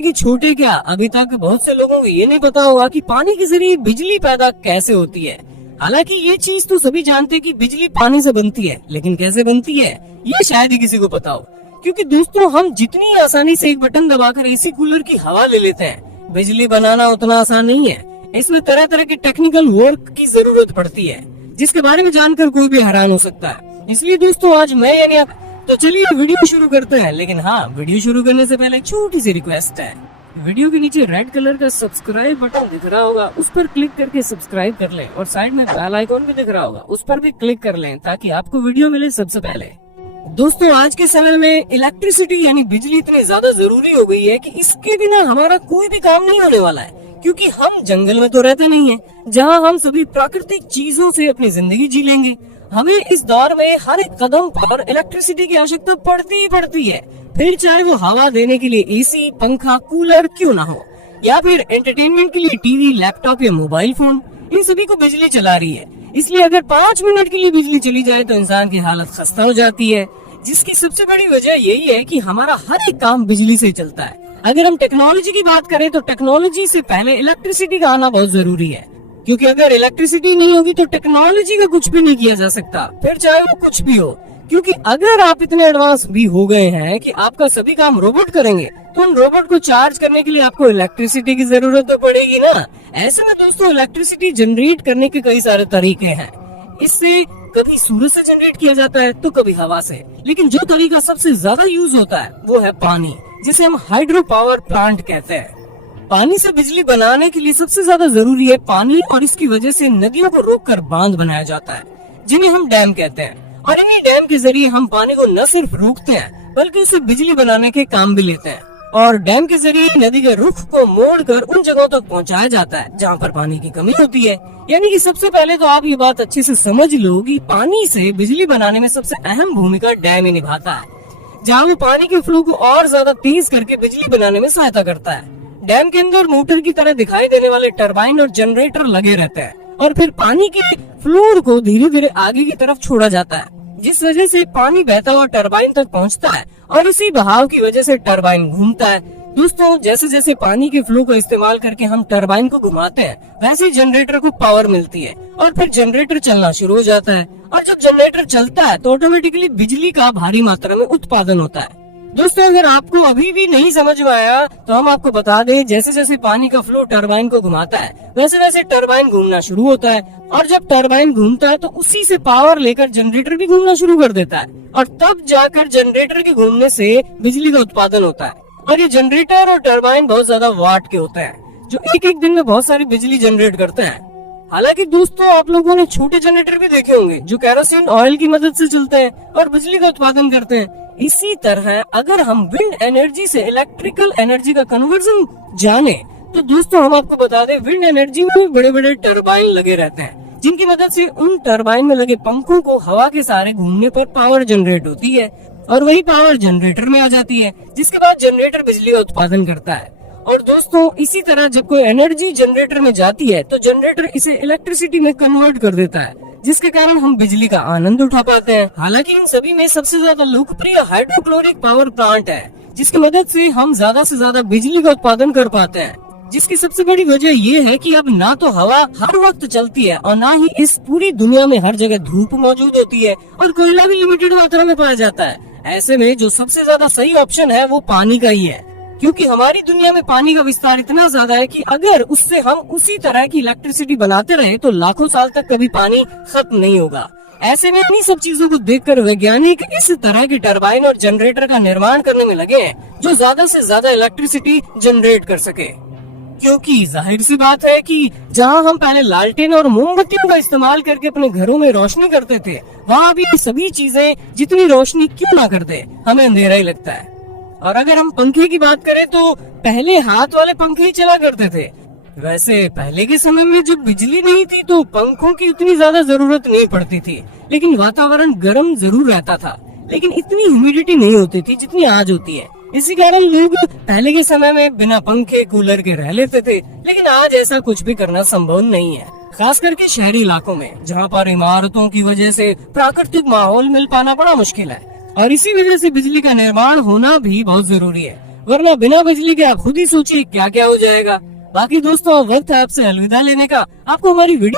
कि छोटे क्या, अभी तक बहुत से लोगों को ये नहीं पता होगा कि पानी के जरिए बिजली पैदा कैसे होती है। हालांकि ये चीज तो सभी जानते हैं कि बिजली पानी से बनती है, लेकिन कैसे बनती है ये शायद ही किसी को पता हो। क्योंकि दोस्तों, हम जितनी आसानी से एक बटन दबाकर एसी कूलर की हवा ले लेते हैं, बिजली बनाना उतना आसान नहीं है। इसमें तरह तरह के टेक्निकल वर्क की जरूरत पड़ती है, जिसके बारे में जानकर कोई भी हैरान हो सकता है। इसलिए दोस्तों, आज मैं यानी तो चलिए वीडियो शुरू करते हैं। लेकिन हाँ, वीडियो शुरू करने से पहले एक छोटी सी रिक्वेस्ट है। वीडियो के नीचे रेड कलर का सब्सक्राइब बटन दिख रहा होगा, उस पर क्लिक करके सब्सक्राइब कर लें। और साइड में बेल आइकॉन भी दिख रहा होगा, उस पर भी क्लिक कर लें ताकि आपको वीडियो मिले सबसे पहले। दोस्तों, आज के समय में इलेक्ट्रिसिटी यानी बिजली इतनी ज्यादा जरूरी हो गई है कि इसके बिना हमारा कोई भी काम नहीं होने वाला है। क्योंकि हम जंगल में तो रहते नहीं है, जहाँ हम सभी प्राकृतिक चीजों से अपनी जिंदगी जी लेंगे। हमें इस दौर में हर एक कदम पर इलेक्ट्रिसिटी की आवश्यकता पड़ती ही पड़ती है। फिर चाहे वो हवा देने के लिए एसी, पंखा, कूलर क्यों ना हो, या फिर एंटरटेनमेंट के लिए टीवी, लैपटॉप या मोबाइल फोन, इन सभी को बिजली चला रही है। इसलिए अगर 5 मिनट के लिए बिजली चली जाए तो इंसान की हालत खस्ता हो जाती है। जिसकी सबसे बड़ी वजह यही है कि हमारा हर एक काम बिजली से चलता है। अगर हम टेक्नोलॉजी की बात करें तो टेक्नोलॉजी से पहले इलेक्ट्रिसिटी का आना बहुत जरूरी है। क्योंकि अगर इलेक्ट्रिसिटी नहीं होगी तो टेक्नोलॉजी का कुछ भी नहीं किया जा सकता, फिर चाहे वो कुछ भी हो। क्योंकि अगर आप इतने एडवांस भी हो गए हैं कि आपका सभी काम रोबोट करेंगे, तो उन रोबोट को चार्ज करने के लिए आपको इलेक्ट्रिसिटी की जरूरत तो पड़ेगी ना। ऐसे में दोस्तों, इलेक्ट्रिसिटी जनरेट करने के कई सारे तरीके हैं। इससे कभी सूरज से जनरेट किया जाता है तो कभी हवा से, लेकिन जो तरीका सबसे ज्यादा यूज होता है वो है पानी, जिसे हम हाइड्रो पावर प्लांट कहते हैं। पानी से बिजली बनाने के लिए सबसे ज्यादा जरूरी है पानी, और इसकी वजह से नदियों को रोककर बांध बनाया जाता है, जिन्हें हम डैम कहते हैं। और इन्हीं डैम के जरिए हम पानी को न सिर्फ रोकते हैं बल्कि उसे बिजली बनाने के काम भी लेते हैं। और डैम के जरिए नदी के रुख को मोड़कर उन जगहों तक पहुंचाया जाता है जहां पर पानी की कमी होती है। यानी कि सबसे पहले तो आप ये बात अच्छे से समझ लो कि पानी से बिजली बनाने में सबसे अहम भूमिका डैम ही निभाता है, जहाँ वो पानी के फ्लो को और ज्यादा तेज करके बिजली बनाने में सहायता करता है। डैम के अंदर मोटर की तरह दिखाई देने वाले टरबाइन और जनरेटर लगे रहते हैं, और फिर पानी के फ्लोर को धीरे धीरे आगे की तरफ छोड़ा जाता है, जिस वजह से पानी बहता हुआ टरबाइन तक पहुंचता है, और इसी बहाव की वजह से टरबाइन घूमता है। दोस्तों, जैसे जैसे पानी के फ्लो का इस्तेमाल करके हम टरबाइन को घुमाते हैं, वैसे ही जनरेटर को पावर मिलती है, और फिर जनरेटर चलना शुरू हो जाता है। और जब जनरेटर चलता है तो ऑटोमेटिकली बिजली का भारी मात्रा में उत्पादन होता है। दोस्तों, अगर आपको अभी भी नहीं समझ में आया तो हम आपको बता दें, जैसे जैसे पानी का फ्लो टरबाइन को घुमाता है, वैसे वैसे टरबाइन घूमना शुरू होता है। और जब टरबाइन घूमता है तो उसी से पावर लेकर जनरेटर भी घूमना शुरू कर देता है, और तब जाकर जनरेटर के घूमने से बिजली का उत्पादन होता है। और ये जनरेटर और टरबाइन बहुत ज्यादा वाट के होते हैं, जो एक एक दिन में बहुत सारी बिजली जनरेट करते हैं। हालांकि दोस्तों, आप लोगों ने छोटे जनरेटर भी देखे होंगे जो केरोसिन ऑयल की मदद से चलते हैं और बिजली का उत्पादन करते हैं। इसी तरह अगर हम विंड एनर्जी से इलेक्ट्रिकल एनर्जी का कन्वर्जन जाने तो दोस्तों, हम आपको बता दें, विंड एनर्जी में बड़े बड़े टरबाइन लगे रहते हैं, जिनकी मदद से उन टरबाइन में लगे पंखों को हवा के सहारे घूमने पर पावर जनरेट होती है, और वही पावर जनरेटर में आ जाती है, जिसके बाद जनरेटर बिजली का उत्पादन करता है। और दोस्तों, इसी तरह जब कोई एनर्जी जनरेटर में जाती है तो जनरेटर इसे इलेक्ट्रिसिटी में कन्वर्ट कर देता है, जिसके कारण हम बिजली का आनंद उठा पाते हैं। हालांकि इन सभी में सबसे ज्यादा लोकप्रिय हाइड्रोक्लोरिक पावर प्लांट है, जिसकी मदद से हम ज्यादा से ज्यादा बिजली का उत्पादन कर पाते हैं। जिसकी सबसे बड़ी वजह ये है कि अब ना तो हवा हर वक्त चलती है, और ना ही इस पूरी दुनिया में हर जगह धूप मौजूद होती है, और कोयला भी लिमिटेड मात्रा में पाया जाता है। ऐसे में जो सबसे ज्यादा सही ऑप्शन है वो पानी का ही है, क्योंकि हमारी दुनिया में पानी का विस्तार इतना ज्यादा है कि अगर उससे हम उसी तरह की इलेक्ट्रिसिटी बनाते रहे तो लाखों साल तक कभी पानी खत्म नहीं होगा। ऐसे में इन्हीं सब चीजों को देखकर वैज्ञानिक इस तरह की टरबाइन और जनरेटर का निर्माण करने में लगे हैं, जो ज्यादा से ज्यादा इलेक्ट्रिसिटी जनरेट कर सके। क्योंकि जाहिर सी बात है कि जहां हम पहले लालटेन और मोमबत्तियों का इस्तेमाल करके अपने घरों में रोशनी करते थे, वहां भी ये सभी चीजें जितनी रोशनी क्यों ना करते, हमें अंधेरा ही लगता है। और अगर हम पंखे की बात करें तो पहले हाथ वाले पंखे ही चला करते थे। वैसे पहले के समय में जब बिजली नहीं थी तो पंखों की उतनी ज्यादा जरूरत नहीं पड़ती थी, लेकिन वातावरण गर्म जरूर रहता था, लेकिन इतनी ह्यूमिडिटी नहीं होती थी जितनी आज होती है। इसी कारण लोग पहले के समय में बिना पंखे कूलर के रह लेते थे, लेकिन आज ऐसा कुछ भी करना संभव नहीं है, खास करके शहरी इलाकों में, जहाँ पर इमारतों की वजह से प्राकृतिक माहौल मिल पाना बड़ा मुश्किल है। और इसी वजह से बिजली का निर्माण होना भी बहुत जरूरी है, वरना बिना बिजली के आप खुद ही सोचिए क्या क्या हो जाएगा। बाकी दोस्तों वक्त है आपसे अलविदा लेने का। आपको हमारी वीडियो